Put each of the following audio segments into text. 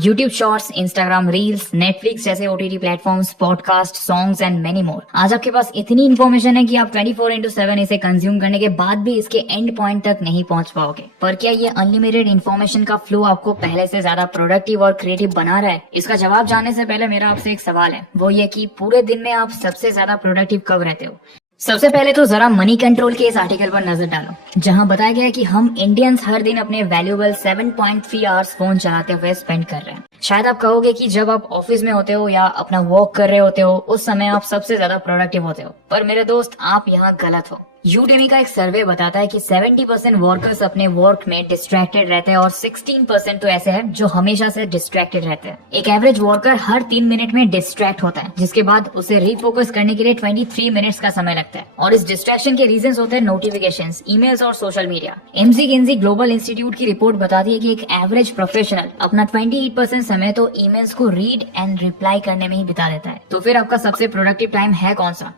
YouTube shorts, Instagram reels, Netflix जैसे OTT platforms, podcast, songs and many more. आज आपके पास इतनी इन्फॉर्मेशन है कि आप 24/7 इसे कंज्यूम करने के बाद भी इसके एंड पॉइंट तक नहीं पहुंच पाओगे। पर क्या ये अनलिमिटेड इन्फॉर्मेशन का फ्लो आपको पहले से ज्यादा प्रोडक्टिव और क्रिएटिव बना रहा है? इसका जवाब जानने से पहले मेरा आपसे एक सवाल है, वो ये कि पूरे दिन में आप सबसे ज्यादा प्रोडक्टिव कब रहते हो? सबसे पहले तो जरा मनी कंट्रोल के इस आर्टिकल पर नजर डालो, जहां बताया गया है कि हम इंडियंस हर दिन अपने वैल्यूएबल 7.3 आवर्स फोन चलाते हुए स्पेंड कर रहे हैं। शायद आप कहोगे कि जब आप ऑफिस में होते हो या अपना वर्क कर रहे होते हो उस समय आप सबसे ज्यादा प्रोडक्टिव होते हो, पर मेरे दोस्त आप यहाँ गलत हो। यूडेमी का एक सर्वे बताता है कि 70% वर्कर्स अपने वर्क में डिस्ट्रैक्टेड रहते हैं और 16% तो ऐसे हैं जो हमेशा से डिस्ट्रैक्टेड रहते हैं। एक एवरेज वर्कर हर 3 मिनट में डिस्ट्रैक्ट होता है, जिसके बाद उसे रीफोकस करने के लिए 23 मिनट्स का समय लगता है। और इस डिस्ट्रैक्शन के रीजंस होते हैं नोटिफिकेशंस, ईमेल्स और social media. McKinsey global institute की रिपोर्ट बताती है कि एक एवरेज प्रोफेशनल अपना 28% समय तो ईमेल्स को रीड एंड रिप्लाई करने में ही बिता देता है। तो फिर आपका सबसे प्रोडक्टिव टाइम है कौन सा?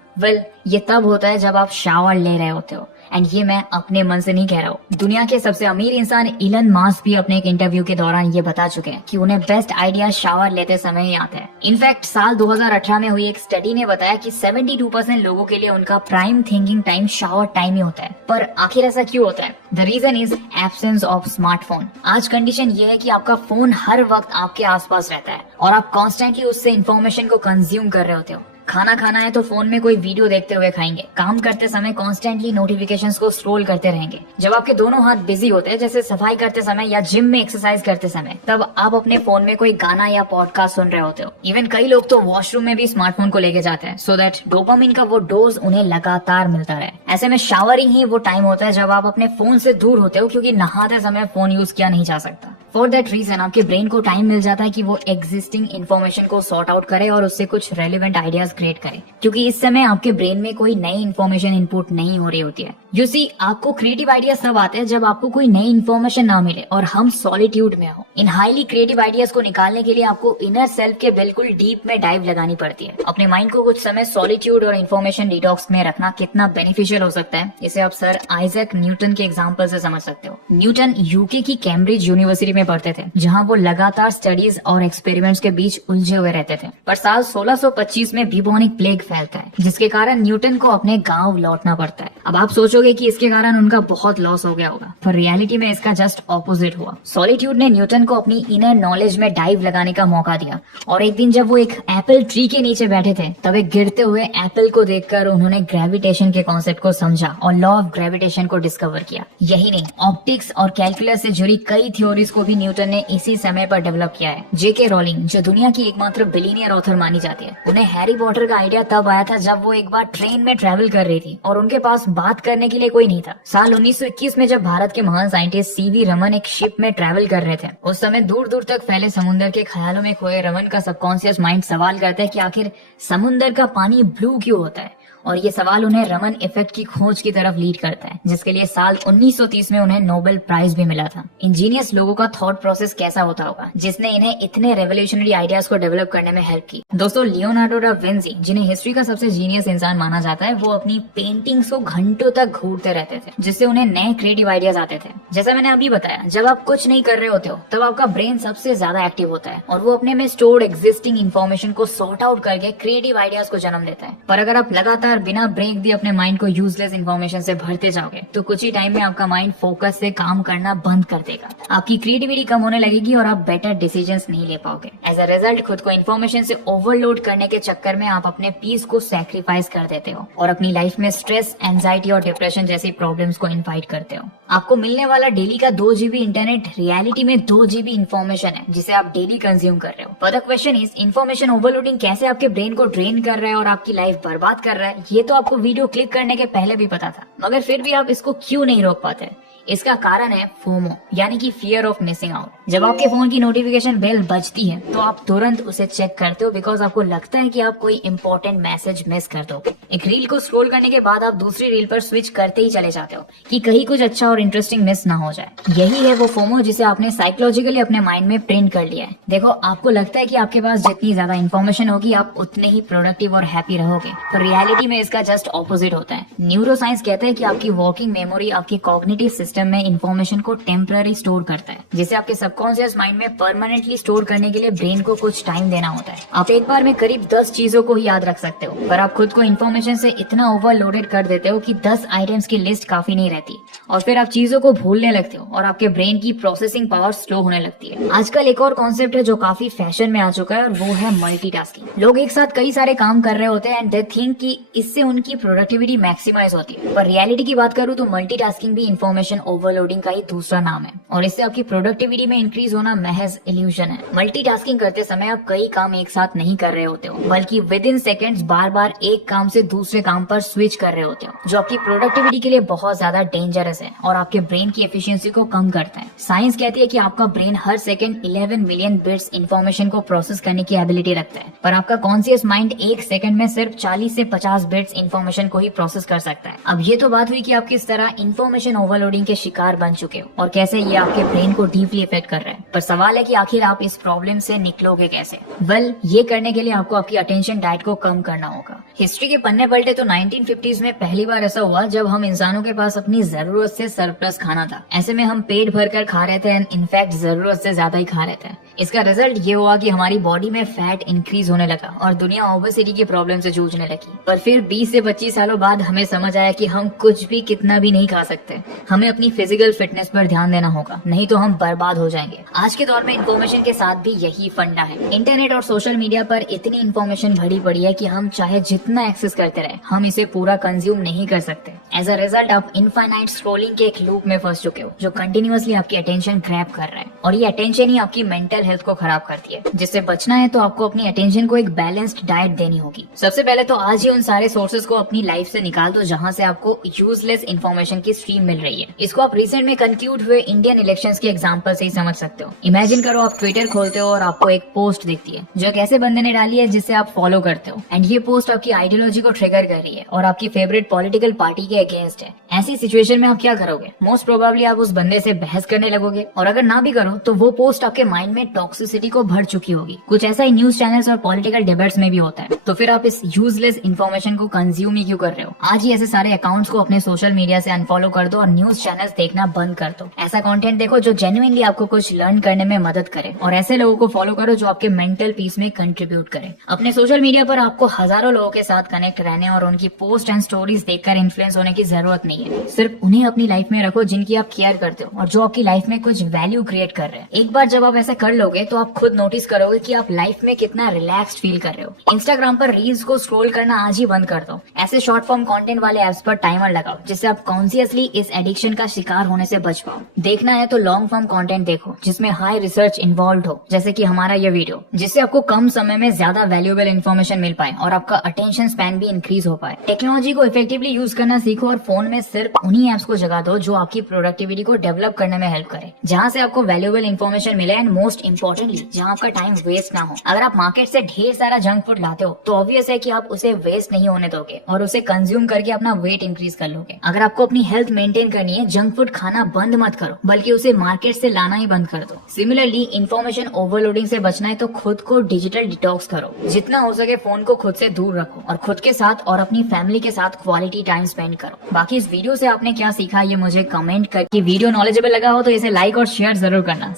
ये तब होता है जब आप शावर ले रहे होते हो। एंड ये मैं अपने मन से नहीं कह रहा हूँ। दुनिया के सबसे अमीर इंसान इलन मास्क भी अपने एक इंटरव्यू के दौरान ये बता चुके हैं कि उन्हें बेस्ट आइडिया शावर लेते समय ही आता है। इनफैक्ट साल 2018 में हुई एक स्टडी ने बताया कि 72% लोगों के लिए उनका prime thinking time shower time ही होता है। पर आखिर ऐसा क्यों होता है? The reason is absence of smartphone. आज कंडीशन ये है कि आपका फोन हर वक्त आपके आसपास रहता है और आप कॉन्स्टेंटली उससे इन्फॉर्मेशन को कंज्यूम कर रहे होते हो। खाना खाना है तो फोन में कोई वीडियो देखते हुए खाएंगे। काम करते समय कॉन्स्टेंटली नोटिफिकेशंस को स्क्रॉल करते रहेंगे। जब आपके दोनों हाथ बिजी होते हैं, जैसे सफाई करते समय या जिम में एक्सरसाइज करते समय, तब आप अपने फोन में कोई गाना या पॉडकास्ट सुन रहे होते हो। इवन कई लोग तो वॉशरूम में भी स्मार्टफोन को लेके जाते हैं सो दैट डोपामिन का वो डोज उन्हें लगातार मिलता रहे। ऐसे में शावरिंग ही वो टाइम होता है जब आप अपने फोन से दूर होते हो, क्योंकि नहाते समय फोन यूज किया नहीं जा सकता। फॉर दैट रीजन आपके ब्रेन को टाइम मिल जाता है कि वो एग्जिस्टिंग इन्फॉर्मेशन को सॉर्ट आउट करे और उससे कुछ रेलिवेंट आइडियाज क्रिएट करे, क्योंकि इस समय आपके ब्रेन में कोई नई इन्फॉर्मेशन इनपुट नहीं हो रही होती है। यू सी, आपको क्रिएटिव आइडियाज तब आते हैं जब आपको कोई नई इन्फॉर्मेशन ना मिले और हम सॉलिट्यूड में हो। इन हाईली क्रिएटिव आइडियाज को निकालने के लिए आपको इनर सेल्फ के बिल्कुल डीप में डाइव लगानी पड़ती है। अपने माइंड को कुछ समय सॉलिट्यूड और इन्फॉर्मेशन डिटॉक्स में रखना कितना बेनिफिशियल हो सकता है, इसे आप सर आइजैक न्यूटन के एग्जाम्पल से समझ सकते हो। न्यूटन यूके की कैम्ब्रिज यूनिवर्सिटी में पढ़ते थे, जहाँ वो लगातार स्टडीज और एक्सपेरिमेंट्स के बीच उलझे हुए रहते थे। पर साल 1625 में ब्यूबोनिक प्लेग फैलता है, जिसके कारण न्यूटन को अपने गांव लौटना पड़ता है। अब आप सोचोगे कि इसके कारण उनका बहुत लॉस हो गया होगा, पर रियलिटी में इसका जस्ट ऑपोजिट हुआ। सॉलिट्यूड ने न्यूटन को अपनी इनर नॉलेज में डाइव लगाने का मौका दिया और एक दिन जब वो एक एप्पल ट्री के नीचे बैठे थे, तब एक गिरते हुए एप्पल को देखकर उन्होंने ग्रेविटेशन के कॉन्सेप्ट को समझा और लॉ ऑफ ग्रेविटेशन को डिस्कवर किया। यही नहीं, ऑप्टिक्स और कैलकुलस से जुड़ी कई थ्योरीज को भी न्यूटन ने इसी समय पर डेवलप किया है। जेके रोलिंग, जो दुनिया की एकमात्र बिलियनियर ऑथर मानी जाती है, उन्हें हैरी पॉटर का आइडिया तब आया था जब वो एक बार ट्रेन में ट्रैवल कर रही थी और उनके पास बात करने के लिए कोई नहीं था। साल 1921 में जब भारत के महान साइंटिस्ट सीवी रमन एक शिप में ट्रैवल कर रहे थे, उस समय दूर दूर तक फैले समुद्र के ख्यालों में खोए रमन का सबकॉन्शियस माइंड सवाल करता है कि आखिर समुद्र का पानी ब्लू क्यों होता है, और ये सवाल उन्हें रमन इफेक्ट की खोज की तरफ लीड करता है, जिसके लिए साल 1930 में उन्हें नोबेल प्राइज भी मिला था। इंजीनियस लोगों का थॉट प्रोसेस कैसा होता होगा जिसने इन्हें इतने रेवोल्यूशनरी आइडियाज को डेवलप करने में हेल्प की। दोस्तों, लियोनार्डो दा विंसी, जिन्हें हिस्ट्री का सबसे जीनियस इंसान माना जाता है, वो अपनी पेंटिंग्स को घंटों तक घूरते रहते थे, जिससे उन्हें नए क्रिएटिव आइडियाज आते थे। जैसा मैंने अभी बताया, जब आप कुछ नहीं कर रहे होते हो तब आपका ब्रेन सबसे ज्यादा एक्टिव होता है और वो अपने में स्टोर्ड एग्जिस्टिंग इन्फॉर्मेशन को सॉर्ट आउट करके क्रिएटिव आइडियाज को जन्म देता है। पर अगर आप लगातार बिना ब्रेक दिए अपने माइंड को यूजलेस इन्फॉर्मेशन से भरते जाओगे, तो कुछ ही टाइम में आपका माइंड फोकस से काम करना बंद कर देगा। आपकी क्रिएटिविटी कम होने लगेगी और आप बेटर डिसीजंस नहीं ले पाओगे। एज अ रिजल्ट, खुद को इन्फॉर्मेशन से ओवरलोड करने के चक्कर में आप अपने पीस को सैक्रिफाइस कर देते हो और अपनी लाइफ में स्ट्रेस, एंजाइटी और डिप्रेशन जैसी प्रॉब्लम्स को इन्वाइट करते हो। आपको मिलने वाला डेली का 2 GB इंटरनेट रियलिटी में 2 GB इन्फॉर्मेशन है, जिसे आप डेली कंज्यूम कर रहे हो। पर the question is, information overloading कैसे आपके ब्रेन को ड्रेन कर रहा है और आपकी लाइफ बर्बाद कर रहा है? ये तो आपको वीडियो क्लिक करने के पहले भी पता था, मगर फिर भी आप इसको क्यों नहीं रोक पाते? इसका कारण है फोमो, यानी कि फियर ऑफ मिसिंग आउट। जब आपके फोन की नोटिफिकेशन बेल बजती है तो आप तुरंत उसे चेक करते हो, बिकॉज आपको लगता है कि आप कोई इंपॉर्टेंट मैसेज मिस कर दोगे। एक रील को स्क्रॉल करने के बाद आप दूसरी रील पर स्विच करते ही चले जाते हो कि कहीं कुछ अच्छा और इंटरेस्टिंग मिस ना हो जाए। यही है वो फोमो जिसे आपने साइकोलॉजिकली अपने माइंड में प्रिंट कर लिया है। देखो, आपको लगता है कि आपके पास जितनी ज्यादा इन्फॉर्मेशन होगी आप उतने ही प्रोडक्टिव और हैप्पी रहोगे, पर रियलिटी में इसका जस्ट ऑपोजिट होता है। न्यूरोसाइंस कहता है कि आपकी वर्किंग मेमोरी आपकी कॉग्निटिव सिस्टम में इंफॉर्मेशन को टेम्पररी स्टोर करता है, जिसे आपके सबकॉन्शियस माइंड में परमानेंटली स्टोर करने के लिए ब्रेन को कुछ टाइम देना होता है। आप एक बार में करीब 10 चीजों को ही याद रख सकते हो, पर आप खुद को इन्फॉर्मेशन से इतना ओवरलोडेड कर देते हो कि 10 आइटम्स की लिस्ट काफी नहीं रहती और फिर आप चीजों को भूलने लगते हो और आपके ब्रेन की प्रोसेसिंग पावर स्लो होने लगती है। आजकल एक और कॉन्सेप्ट है जो काफी फैशन में आ चुका है और वो है मल्टीटास्किंग। लोग एक साथ कई सारे काम कर रहे होते हैं एंड दे थिंक कि इससे उनकी प्रोडक्टिविटी मैक्सिमाइज होती है, पर रियलिटी की बात करूं तो मल्टीटास्किंग भी इंफॉर्मेशन ओवरलोडिंग का ही दूसरा नाम है और इससे आपकी प्रोडक्टिविटी में इंक्रीज होना महज इल्यूजन है। मल्टीटास्किंग करते समय आप कई काम एक साथ नहीं कर रहे होते हो, बल्कि विद इन सेकेंड्स बार बार एक काम से दूसरे काम पर स्विच कर रहे होते हो, जो आपकी प्रोडक्टिविटी के लिए बहुत ज्यादा डेंजरस है और आपके ब्रेन की एफिशिएंसी को कम करता है। साइंस कहती है कि आपका ब्रेन हर सेकंड 11 मिलियन बिट्स इंफॉर्मेशन को प्रोसेस करने की एबिलिटी रखता है, पर आपका कॉन्शियस माइंड एक सेकंड में सिर्फ 40 से 50 बिट्स इंफॉर्मेशन को ही प्रोसेस कर सकता है। अब ये तो बात हुई कि आप किस तरह इंफॉर्मेशन ओवरलोडिंग के शिकार बन चुके हो और कैसे ये आपके ब्रेन को डीपली इफेक्ट कर रहा है, पर सवाल है कि आखिर आप इस प्रॉब्लम से निकलोगे कैसे? वेल, ये करने के लिए आपको आपकी अटेंशन डाइट को कम करना होगा। हिस्ट्री के पन्ने पलटे तो 1950s में पहली बार ऐसा हुआ जब हम इंसानों के पास अपनी जरूरत से सरप्लस खाना था। ऐसे में हम पेट भरकर खा रहे थे एंड इनफैक्ट जरूरत से ज्यादा ही खा रहे थे। इसका रिजल्ट ये हुआ कि हमारी बॉडी में फैट इंक्रीज होने लगा और दुनिया ओबेसिटी की प्रॉब्लम से जूझने लगी। पर फिर 20 से 25 सालों बाद हमें समझ आया कि हम कुछ भी कितना भी नहीं खा सकते। हमें अपनी फिजिकल फिटनेस पर ध्यान देना होगा, नहीं तो हम बर्बाद हो जाएंगे। आज के दौर में इन्फॉर्मेशन के साथ भी यही फंडा है। इंटरनेट और सोशल मीडिया पर इतनी इन्फॉर्मेशन भरी पड़ी है कि हम चाहे जितना एक्सेस करते रहे, हम इसे पूरा कंज्यूम नहीं कर सकते। एज अ रिजल्ट आप इनफाइनाइट स्क्रोलिंग के एक लूप में फंस चुके हो जो कंटिन्यूअसली आपकी अटेंशन ग्रैब कर रहा है और ये अटेंशन ही आपकी मेंटल हेल्थ को खराब करती है। जिससे बचना है तो आपको अपनी अटेंशन को एक बैलेंस्ड डाइट देनी होगी। सबसे पहले तो आज ही उन सारे सोर्सेज को अपनी लाइफ से निकाल दो जहां से आपको यूजलेस इन्फॉर्मेशन की स्ट्रीम मिल रही है। इसको आप रिसेंट में कंक्लूड हुए इंडियन इलेक्शंस के एग्जांपल से ही समझ सकते हो। इमेजिन करो आप ट्विटर खोलते हो और आपको एक पोस्ट दिखती है जो एक ऐसे बंदे ने डाली है जिसे आप फॉलो करते हो एंड ये पोस्ट आपकी आइडियोलॉजी को ट्रिगर कर रही है और आपकी फेवरेट पॉलिटिकल पार्टी के अगेंस्ट है। ऐसी सिचुएशन में आप क्या करोगे? मोस्ट प्रोबेबली आप उस बंदे से बहस करने लगोगे और अगर ना भी करो तो वो पोस्ट आपके माइंड में टॉक्सिसिटी को भर चुकी होगी। कुछ ऐसा ही न्यूज चैनल्स और पॉलिटिकल डिबेट्स में भी होता है। तो फिर आप इस यूजलेस इन्फॉर्मेशन को कंज्यूम ही क्यों कर रहे हो? आज ही ऐसे सारे अकाउंट्स को अपने सोशल मीडिया से अनफॉलो कर दो और न्यूज चैनल्स देखना बंद कर दो। ऐसा कंटेंट देखो जो जेन्युइनली आपको कुछ लर्न करने में मदद करे और ऐसे लोगों को फॉलो करो जो आपके मेंटल पीस में कंट्रीब्यूट करे। अपने सोशल मीडिया पर आपको हजारों लोगों के साथ कनेक्ट रहने और उनकी पोस्ट एंड स्टोरीज देखकर इन्फ्लुएंस होने की जरूरत नहीं है। सिर्फ उन्हें अपनी लाइफ में रखो जिनकी आप केयर करते हो और जो आपकी लाइफ में कुछ वैल्यू क्रिएट कर रहे हैं। एक बार जब आप ऐसा कर लोगे तो आप खुद नोटिस करोगे कि आप लाइफ में कितना रिलैक्स्ड फील कर रहे हो। इंस्टाग्राम पर रील्स को स्क्रॉल करना आज ही बंद कर दो। ऐसे शॉर्ट फॉर्म कंटेंट वाले एप्स पर टाइमर लगाओ जिससे आप कॉन्शियसली इस एडिक्शन का शिकार होने से बच पाओ। देखना है तो लॉन्ग फॉर्म कंटेंट देखो जिसमें हाई रिसर्च इन्वॉल्व हो, जैसे कि हमारा ये वीडियो, जिससे आपको कम समय में ज्यादा वैल्यूएबल इन्फॉर्मेशन मिल पाए और आपका अटेंशन स्पैन भी इंक्रीज हो पाए। टेक्नोलॉजी को इफेक्टिवली यूज करना सीखो और फोन में सिर्फ उन्हीं एप्स को जगा दो जो आपकी प्रोडक्टिविटी को डेवलप करने में हेल्प करे, जहाँ से आपको वैल्यूएबल इन्फॉर्मेशन मिले एंड मोस्ट इम्पोर्टेंटली जहाँ आपका टाइम वेस्ट ना हो। अगर आप मार्केट से ढेर सारा जंक फूड लाते हो तो ऑब्वियस है कि आप उसे वेस्ट नहीं होने दोगे और उसे कंज्यूम करके अपना वेट इंक्रीज कर लोगे। अगर आपको अपनी हेल्थ मेंटेन करनी है, जंक फूड खाना बंद मत करो बल्कि उसे मार्केट से लाना ही बंद कर दो। सिमिलरली इन्फॉर्मेशन ओवरलोडिंग से बचना है तो खुद को डिजिटल डिटॉक्स करो। जितना हो सके फोन को खुद से दूर रखो और खुद के साथ और अपनी फैमिली के साथ क्वालिटी टाइम स्पेंड करो। बाकी इस वीडियो से आपने क्या सीखा ये मुझे कमेंट करके, वीडियो नॉलेजेबल लगा हो तो इसे लाइक और शेयर जरूर करना।